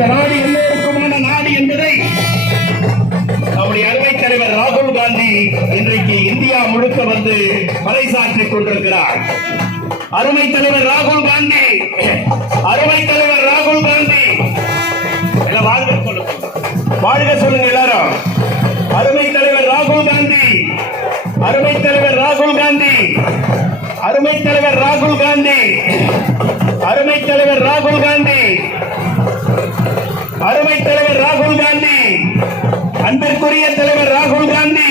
இந்த நாடு எல்லோருக்குமான நாடு என்பதை நம்முடைய அருமை தலைவர் ராகுல் காந்தி இன்றைக்கு இந்தியா முழுக்க வந்து பறைசாற்றிக் கொண்டிருக்கிறார். அருமை தலைவர் ராகுல் காந்தி, அருமை தலைவர் ராகுல் காந்தி, வாழ்க சொல்லுங்க, வாழ்க சொல்லுங்க எல்லாரும். அருமை தலைவர் ராகுல் காந்தி, அருமை தலைவர் ராகுல் காந்தி, அருமை தலைவர் ராகுல் காந்தி, அருமை தலைவர் ராகுல் காந்தி, அருமை தலைவர் ராகுல் காந்தி, அன்பிற்குரிய தலைவர் ராகுல் காந்தி,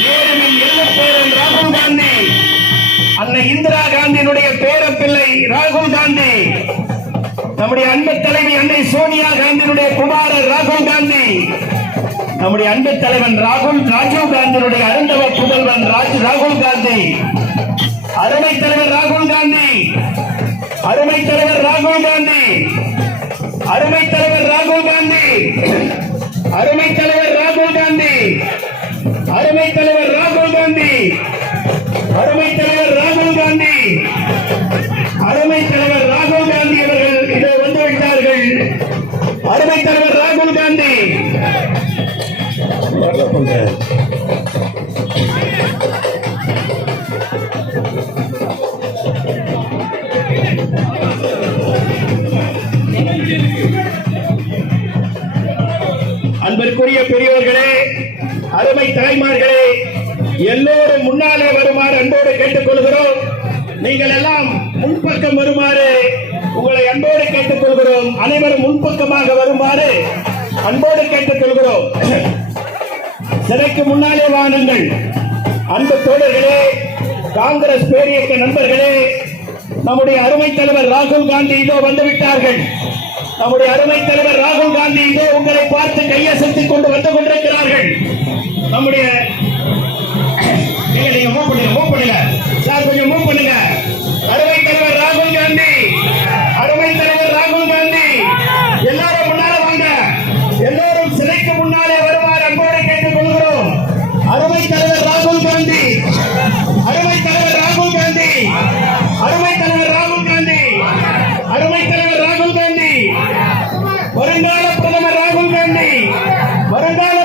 நேருவின் எல்லப்பேரன் ராகுல் காந்தி, அன்னை இந்திரா காந்தியினுடைய பேரப்பிள்ளை ராகுல் காந்தி, நம்முடைய அன்பு தலைவி அன்னை சோனியா காந்தியினுடைய குமாரர் ராகுல் காந்தி, நம்முடைய அன்பு தலைவன் ராஜீவ் காந்தியினுடைய அருந்தவ புதல்வன் ராகுல் காந்தி, அருமை தலைவர் ராகுல் காந்தி, அருமை தலைவர் ராகுல் காந்தி, அருமை தலைவர் ராகுல் காந்தி, அருமை தலைவர் ராகுல் காந்தி, அருமை தலைவர் ராகுல் காந்தி, அருமை தலைவர் ராகுல் காந்தி, அருமை தலைவர் ராகுல் காந்தி அவர்கள் இதை வந்துவிட்டார்கள். அருமை தலைவர் ராகுல் காந்தி, அன்பிற்குரிய பெரியவர்களே, அருமை தாய்மார்களே, எல்லோரும் முன்னாலே வருமாறு அன்போடு கேட்டுக் கொள்கிறோம். நீங்கள் எல்லாம் முன்பக்கம் வருமாறு உங்களை அன்போடு கேட்டுக் கொள்கிறோம். அனைவரும் முன்பக்கமாக வருமாறு அன்போடு கேட்டுக் கொள்கிறோம். சிறைக்கு முன்னாலே வாருங்கள். அன்பு தோழர்களே, காங்கிரஸ் பேரியக்க நண்பர்களே, நம்முடைய அருமை தலைவர் ராகுல் காந்தி இதோ வந்துவிட்டார்கள். நம்முடைய அருமை தலைவர் ராகுல் காந்தி இதோ உங்களை பார்த்து கையசைத்துக் கொண்டு வந்து கொண்டிருக்கிறார்கள். நம்முடைய நீங்க மூவ் பண்ணுங்க சார், கொஞ்சம் மூவ் பண்ணுங்க. அருமை தலைவர் ராகுல் காந்தி, அருமை தலைவர் ராகுல் காந்தி, எல்லாரும் முன்னால வாங்க. எல்லோரும் சிலைக்கு முன்னாலே வருமாறு அன்போடு கேட்டுக் கொள்கிறோம். அருமை தலைவர் ராகுல் காந்தி, அருமை தலைவர் ராகுல் காந்தி, அருமை தலைவர் ராகுல் காந்தி, அருமை தலைவர் ராகுல் காந்தி, வருங்கால பிரதமர் ராகுல் காந்தி, வருங்கால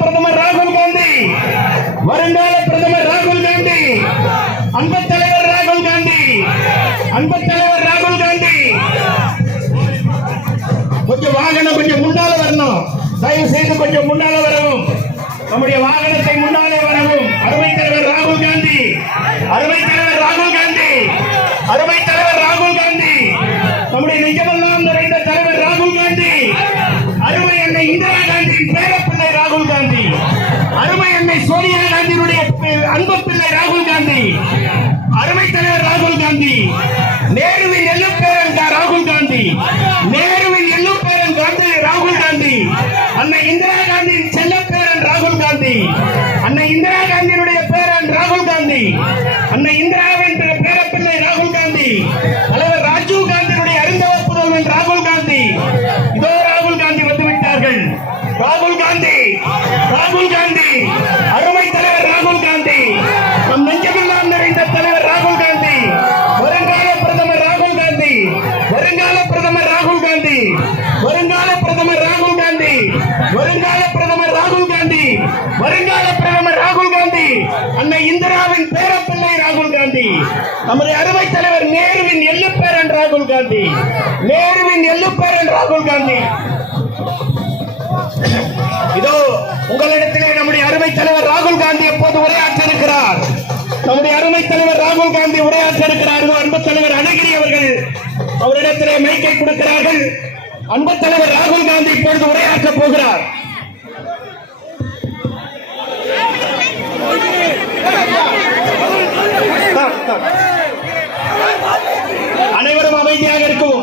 பிரதமர் ராகுல் காந்தி, வருங்கால பிரதமர் ராகுல் காந்தி, அன்பு தலைவர் ராகுல் காந்தி, அன்பு தலைவர் ராகுல் காந்தி. கொஞ்சம் வாகனம் கொஞ்சம் முன்னால வரணும். தயவு செய்து கொஞ்சம் முன்னால வரவும். நம்முடைய வாகனத்தை முன்னாலே வரவும். அருமை தலைவர் ராகுல் காந்தி, அருமை தலைவர் ராகுல் காந்தி, அருமை தலைவர் ராகுல் காந்தி, நம்முடைய நிஜமெல்லாம் நிறைந்த தலைவர் ராகுல் காந்தி, அருமை அன்னை இந்திரா காந்தியின் பேரப்பிள்ளை ராகுல் காந்தி, அருமை அன்னை சோனியா காந்தியினுடைய அன்பு பிள்ளை ராகுல் காந்தி, அருமை தலைவர் ராகுல் காந்தி, நேருவின் எல்லுப்பேரன் ராகுல் காந்தி, நேருவின் எல்லுப்பேரன் காந்தி ராகுல் காந்தி, அன்னை இந்திரா காந்தியின் செல்லப்பேரன் ராகுல் காந்தி, அன்னை இந்திரா காந்தியினுடைய பேரன் ராகுல் காந்தி, அன்னை இந்திராவின் பேரப்பிள்ளை ராகுல் காந்தி, தலைவர் ராஜீவ் காந்தியினுடைய அருந்தவ புதல்வன் ராகுல் காந்தி. இதோ ராகுல் காந்தி வந்துவிட்டார்கள். ராகுல் காந்தி, ராகுல் காந்தி, அருமை தலைவர் ராகுல் காந்தி, நம் நெஞ்சமெல்லாம் நிறைந்த தலைவர் ராகுல் காந்தி, வருங்கால பிரதமர் ராகுல் காந்தி, வருங்கால பிரதமர் ராகுல் காந்தி, வருங்கால பிரதமர் ராகுல் காந்தி, வருங்கால பிரதமர் ராகுல் காந்தி, வருங்கால பிரதமர் ராகுல் காந்தி, அன்னை இந்திராவின் பேரப்பிள்ளை ராகுல் காந்தி, நம்முடைய அருமை தலைவர் நேருவின் எல்லுப்பேரன் ராகுல் காந்தி, நேருவின் எல்லுப்பேரன் ராகுல் காந்தி. இதோ உங்களிடத்திலே நம்முடைய அருமை தலைவர் ராகுல் காந்தி எப்போது உரையாற்ற இருக்கிறார். நம்முடைய அருமை தலைவர் ராகுல் காந்தி உரையாற்ற இருக்கிறார். அன்பு தலைவர் அழகிரி அவர்கள் அவரிடத்திலே மைக்கை கொடுக்கிறார்கள். அன்பு தலைவர் ராகுல் காந்தி இப்பொழுது உரையாற்ற போகிறார். அனைவரும் அமைதியாக இருக்கும்.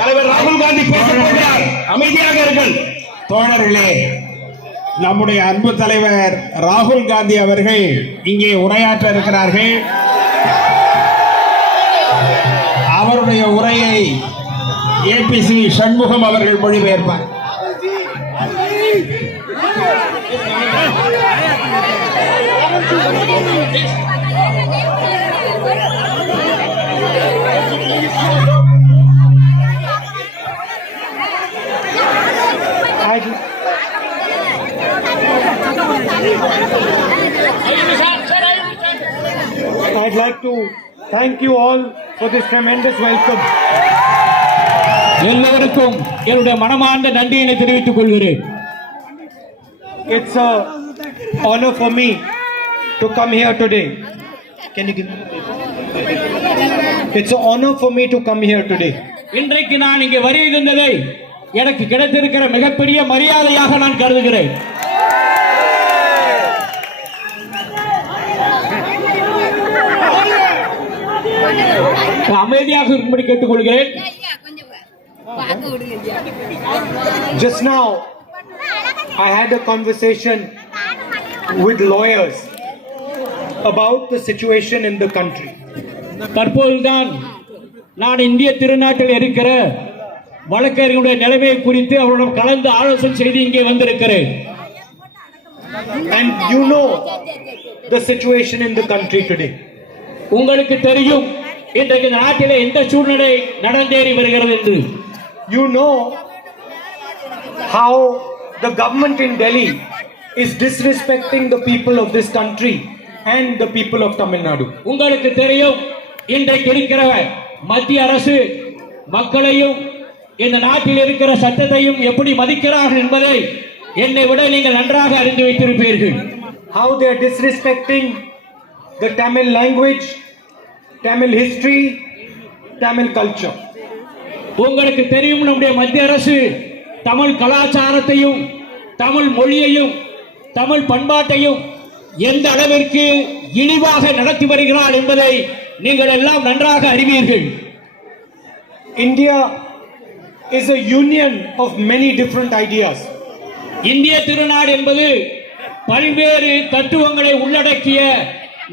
தலைவர் ராகுல் காந்தி பேசப் போகிறார். அமைதியாக இருங்கள். தோழர்களே, நம்முடைய அன்பு தலைவர் ராகுல் காந்தி அவர்கள் இங்கே உரையாற்ற இருக்கிறார்கள். அவருடைய உரையை ஏபிசி சண்முகம் அவர்கள் மொழிபெயர்ப்பார். I'd like to thank you all for this tremendous welcome. எல்லோருக்கும் என்னுடைய மனமார்ந்த நன்றியினை தெரிவித்துக் கொள்கிறேன். It's a honor for me to come here today. Can you give? It's an honor for me to come here today. இன்றைக்கு நான் இங்கே வருகின்றதை எனக்கு கிடைத்திருக்கிற மிகப்பெரிய மரியாதையாக நான் கருதுகிறேன். அமைதியாக இருக்கும்படி கேட்டுக்கொள்கிறேன். Just now, I had a conversation with lawyers about the situation in the country. தற்போதுதான் நான் இந்திய திருநாட்டில் இருக்கிற வழக்கறிஞருடைய நிலைமையை குறித்து அவருடன் கலந்து ஆலோசனை செய்து இங்கே வந்திருக்கிறேன். And you know the situation in the country today. உங்களுக்கு தெரியும் இன்றைக்கு நாட்டிலே எந்த சூழ்நிலை நடந்தேறி வருகிறது என்று. You know how the government in Delhi is disrespecting the people of this country and the people of Tamil Nadu. உங்களுக்கு தெரியும் இன்றைக்கு இருக்கிற மத்திய அரசு மக்களையும் இந்த நாட்டில் இருக்கிற சட்டத்தையும் எப்படி மதிக்கிறார்கள் என்பதை என்னை விட நீங்கள் நன்றாக அறிந்து வைத்திருப்பீர்கள். How they are disrespecting the Tamil language, Tamil history, Tamil culture. உங்களுக்கு தெரியும் நம்முடைய மத்திய அரசு தமிழ் கலாச்சாரத்தையும் தமிழ் மொழியையும் தமிழ் பண்பாட்டையும் எந்த அளவிற்கு இழிவாக நடத்தி வருகிறார் என்பதை நீங்கள் எல்லாம் நன்றாக அறிவீர்கள். India is a union of many different ideas. இந்திய திருநாடு என்பது பல்வேறு தத்துவங்களை உள்ளடக்கிய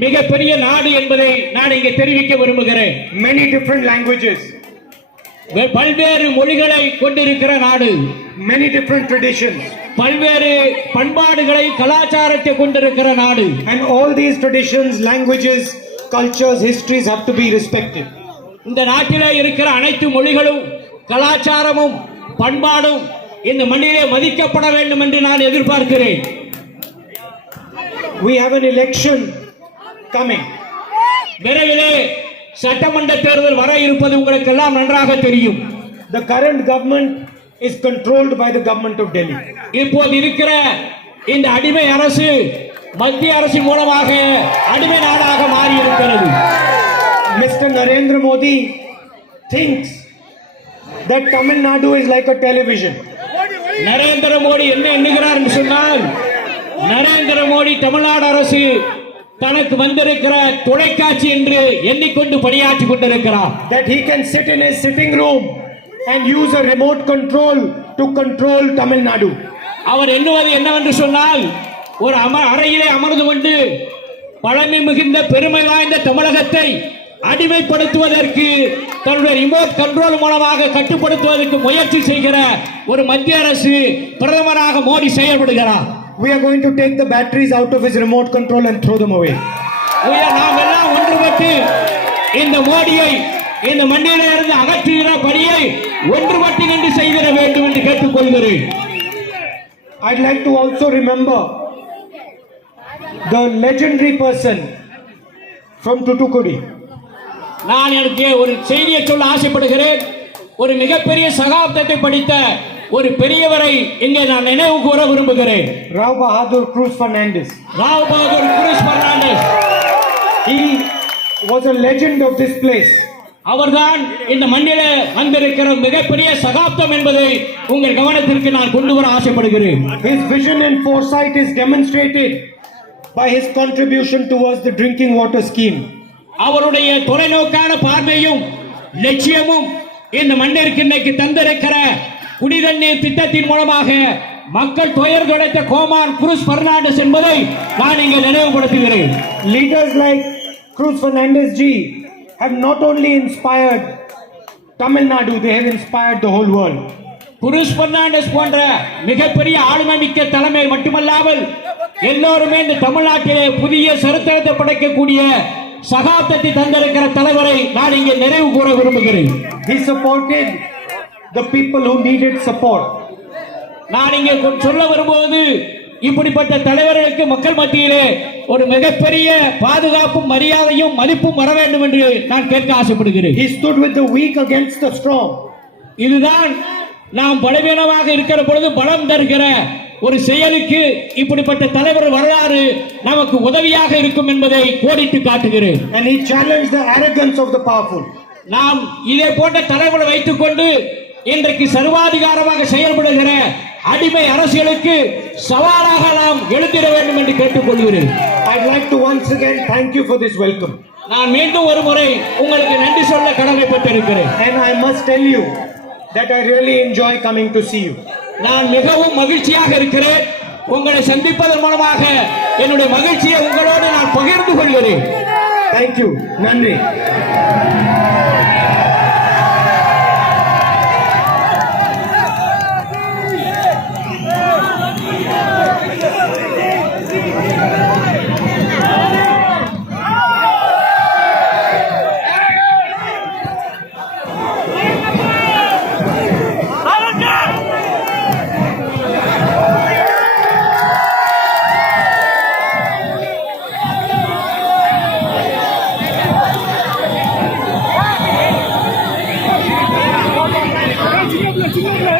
மிகப்பெரிய நாடு என்பதை நான் இங்கே தெரிவிக்க விரும்புகிறேன். Many different languages, பல்வேறு மொழிகளை கொண்டிருக்கிற நாடு, many different traditions, பல்வேறு பண்பாடுகளை கலாச்சாரத்தை கொண்டிருக்கிற நாடு. and all these traditions, languages, cultures, histories have to be respected. இந்த நாட்டிலே இருக்கிற அனைத்து மொழிகளும் கலாச்சாரமும் பண்பாடும் இந்த மண்ணிலே மதிக்கப்பட வேண்டும் என்று நான் எதிர்பார்க்கிறேன். We have an election coming. விரைவிலே சட்டமன்ற தேர்தல் வர இருப்பது உங்களுக்கு எல்லாம் நன்றாக தெரியும். The current government is controlled by the government of Delhi. இப்போது இருக்கிற இந்த அடிமை அரசு மத்திய அரசு மூலமாக அடிமை நாடாக மாறி இருக்கிறது. Mr. Narendra Modi thinks that Tamil Nadu is like a television. Narendra Modi என்ன எண்ணுகிறார் என்று சொன்னால், நரேந்திர மோடி தமிழ்நாடு அரசு தனக்கு வந்திருக்கிற தொலைக்காட்சி என்று எண்ணிக்கொண்டு பணியாற்றி கொண்டிருக்கிறார். That he can sit in his sitting room and use a remote control to control Tamil Nadu. அவர் எண்ணுவது என்னவென்று சொன்னால், ஒரு அறையிலே அமர்ந்து கொண்டு பழமை மிகுந்த பெருமை வாய்ந்த தமிழகத்தை அடிமைப்படுத்துவதற்கு தன்னுடைய ரிமோட் கண்ட்ரோல் மூலமாக கட்டுப்படுத்துவதற்கு முயற்சி செய்கிற ஒரு மத்திய அரசு பிரதமராக மோடி செயல்படுகிறார். We are going to take the batteries out of his remote control and throw them away. நாம் எல்லாம் ஒன்றுபட்டு இந்த மோடியை இந்த மண்ணிலே இருந்து அகற்றுகிற பணியை ஒன்றுபட்டு நின்று செய்திட வேண்டும் என்று கேட்டுக்கொள்கிறேன். I'd like to also remember the legendary person from Tutukudi. நான் எனக்கு ஒரு செய்தியை சொல்ல ஆசைப்படுகிறேன். ஒரு மிகப்பெரிய சகாப்தத்தை படித்த ஒரு பெரியவரை இங்கே நான் நினைவு கூற விரும்புகிறேன். Rao Bahadur Cruz Fernandez. Rao Bahadur Cruz Fernandez. He was a legend of this place. அவர்தான் இந்த மண்ணிலே வந்திருக்கிற மிகப்பெரிய சகாப்தம் என்பதை உங்கள் கவனத்திற்கு நான் கொண்டு வர ஆசைப்படுகிறேன். His vision and foresight is demonstrated by his contribution towards the drinking water scheme. அவருடைய தொலைநோக்கான பார்வையும் லட்சியமும் இந்த மண்ணிற்கு இன்னைக்கு தந்திருக்கிற குடிதண்ணீர் திட்டத்தின் மூலமாக மக்கள் துயர் துடைத்த கோமான் குரூஸ் பெர்னாண்டஸ் என்பதை நான் இங்கே நினைவுபடுத்துகிறேன். Leaders like Cruz Fernandez ji have not only inspired Tamil Nadu, they have inspired the whole world. Cruz Fernandez போன்ற மிகப்பெரிய ஆளுமை மிக்க தலைமை மட்டுமல்லாமல் எல்லோருமே இந்த தமிழ்நாட்டிலே புதிய சரித்திரத்தை படைக்கக்கூடிய சகாப்தத்தை தந்திருக்கிற தலைவரை நான் இங்கே நினைவு கூற விரும்புகிறேன். He supported the people who needed support. நான் இங்கே சொல்ல வரும்போது இப்படிப்பட்ட தலைவர்களுக்கு மக்கள் மத்தியிலே ஒரு மிகப்பெரிய பாதுகாப்பும் மரியாதையும் மதிப்பும் வர வேண்டும் என்று நான் கேட்க ஆசைப்படுகிறேன். He stood with the weak against the strong. இதுதான் நாம் பலவீனமாக இருக்கிற பொழுது பலம் தருகிற ஒரு செயலுக்கு இப்படிப்பட்ட தலைவர் வரலாறு நமக்கு உதவியாக இருக்கும் என்பதை கோடிட்டு காட்டுகிறேன். And he challenged the arrogance of the powerful. நாம் இதே போன்ற தலைவரை வைத்துக் கொண்டு இன்றைக்கு சர்வாதிகாரமாக செயல்படுகிற அடிமை அரசியலுக்கு சவாலாக நாம் எழுந்திட வேண்டும் என்று கேட்டுக்கொள்கிறேன். I'd like to once again thank you for this welcome. நான் மீண்டும் ஒரு முறை உங்களுக்கு நன்றி சொல்ல கடமைப்பட்டிருக்கிறேன். And I must tell you that I really enjoy coming to see you. நான் மிகவும் மகிழ்ச்சியாக இருக்கிறேன். உங்களை சந்திப்பதன் மூலமாக என்னுடைய மகிழ்ச்சியை உங்களோடு நான் பகிர்ந்து கொள்கிறேன். Thank you. Nandri. Let's go.